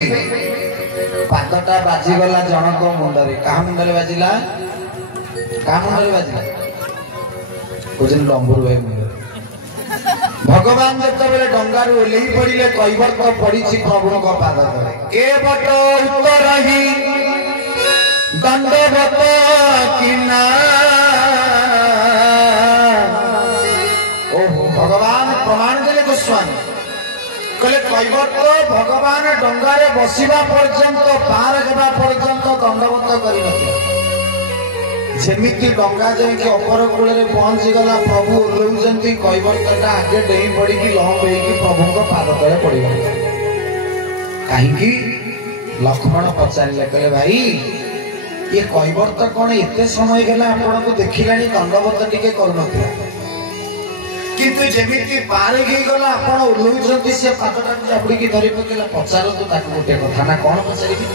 पादटा बाजीगला जनक मुंडरे क्या मुंडरे बाजिला क्या मुंडरे बाजिला बुझे लंबुर भाई मुंडरे भगवान जिते डंगार ओल्लै पड़े कैवर्त पड़ी प्रभु पाद तले के बट उत्तर ही दंडवत किना ओहो भगवान प्रमाण देले गोस्वामी कहले कैवर्त भगवान डंगारे बसिबा पर्यंत पार हेबा पर्यंत दंडवत करि नथिले जेमिति डंगा जेकि अपर कूल रे पहुंची गला प्रभु ओल्लौजंती कैवर्तटा आगे डेई पड़ी कि लंब हेकी प्रभु को पाद तले पड़ी गला काहे कि लक्ष्मण पचारिले कहले भाई ये कैवर्त कोन एते समय गेला आपण को देखिलानी दंडवत टिके करू नथिला किंतु जेमिति पार हे गला आपण ओल्लौजंती से पादटा जाबडी की धरि पकेला पचारंतु ताकू गोटे कथा ना कोन पचारिबी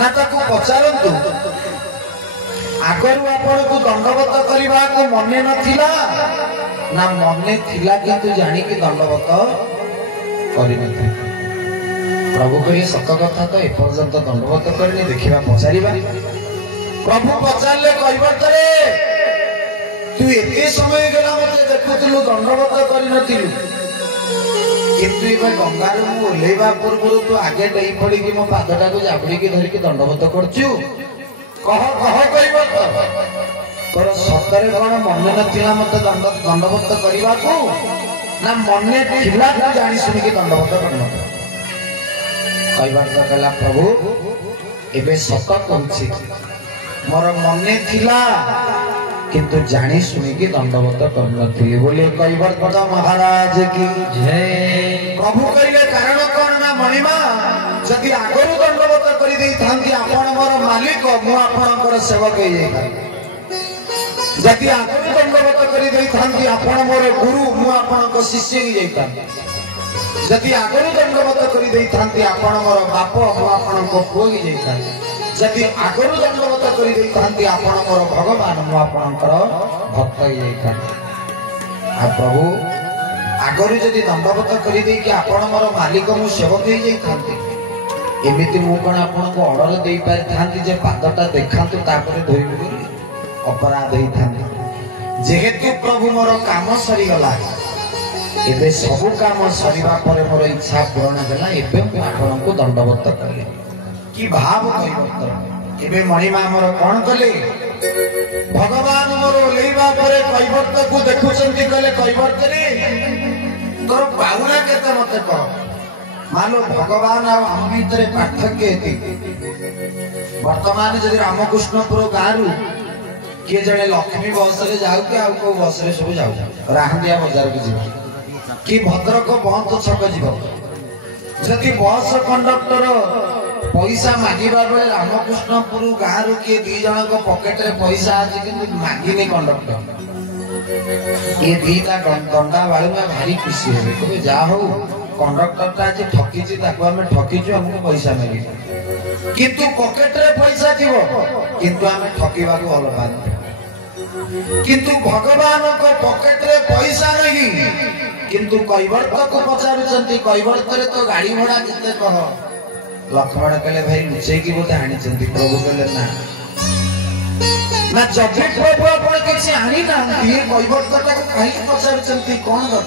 ना ताकू पचारंतु आगरु आपण को दंडवत करबा को मने नथिला ना मने थिला किंतु जानि कि दंडवत करि नथि प्रभु कहि सत कथा तो ए पर्यंत दंडवत करनी देखिबा पचारिबा प्रभु पचारले कैवर्त रे तू एते समय गेला मते देखुतलु दंडवत करि नथिलु किंतु एबा गंगार मु ओलेबा पूर्व तू आगे डेई पड़ी कि मो पादटा को जाबडी की धरि कि दंडवत करछु कह कह कैवर्त तोर सतरे कोन मन नथिला मते दंडवत करबा को ना मने थिला तू जानि सुनि कि दंडवत करन कैवर्त कहला प्रभु एबे सत कहछि मोर मने थिला किंतु जानी सुनी की दंडवत करनथिले बोले कैवर्त महाराज की जय प्रभु कहले कारण कोन ना मणिमा जदि आगरु दंडवत करि देई थांती आपण मोर मालिक मु आपणकर सेवक हे जाई जदि आगरु दंडवत करि देई थांती आपण मोर गुरु मु आपणक शिष्य हे जाईता जदि आगरु दंडवत करि देई थांती आपण मोर बाप मु आपणक पुओ हे जाईता जदि आगरु दंडवत करि देई थांती आपण मोर भगवान मु आपणकर भक्त हे जाईता आ प्रभु आगरु जदि दंडवत करि देई कि आपण मोर मालिक मु सेवक हे जाई थांती एमिति मु कोन आपण को ऑर्डर देई पार थांती जे पादटा देखांतु तापरे धोइबु बोली अपराध हे थांती जेहेतु प्रभु मोर काम सरी गला एबे सब काम सरीबा परे मोर इच्छा पूर्ण होला एबे मु आपण को दंडवत करले कि भाव कैवर्त एबे मणिमा मोर कोन कले भगवान मोर लेबा परे कैवर्त को देखुचंती कले कैवर्त रे तोर पाउना केते मते कह मानो भगवान आ हम भीतर पार्थक्य हेती वर्तमान जदि रामकृष्णपुर गारू किए जड़े लक्ष्मी बस रे जाऊ के आ को बस रे सब जाऊ राहंदिया बाजार को जीव कि भद्रक बंत छक जीव जदि बस कंडक्टर पैसा मागिबा बेले रामकृष्णपुर गारू किए दी जण को पॉकेट रे पैसा अछि किंतु मागिने कंडक्टर ये दीटा दंडा वाले में भारी खुशी हेबे कबे जा हो कंडक्टर ता जे ठकी छी ताको हम ठकी छु हमको पैसा मागी किंतु पॉकेट रे पैसा जीवो किंतु हम ठकीबा को भलो पानी किंतु भगवान को पॉकेट रे पैसा नहीं किंतु कैवर्त को पचारुचंती कैवर्त रे तो गाड़ी घोड़ा केते कह लक्ष्मण कहले भाई लुचै की बोते आनी चंती प्रभु कहले ना ना जब प्रभु आपण किछि आनी ना ये कैवर्त को काहे पचारुचंती कोन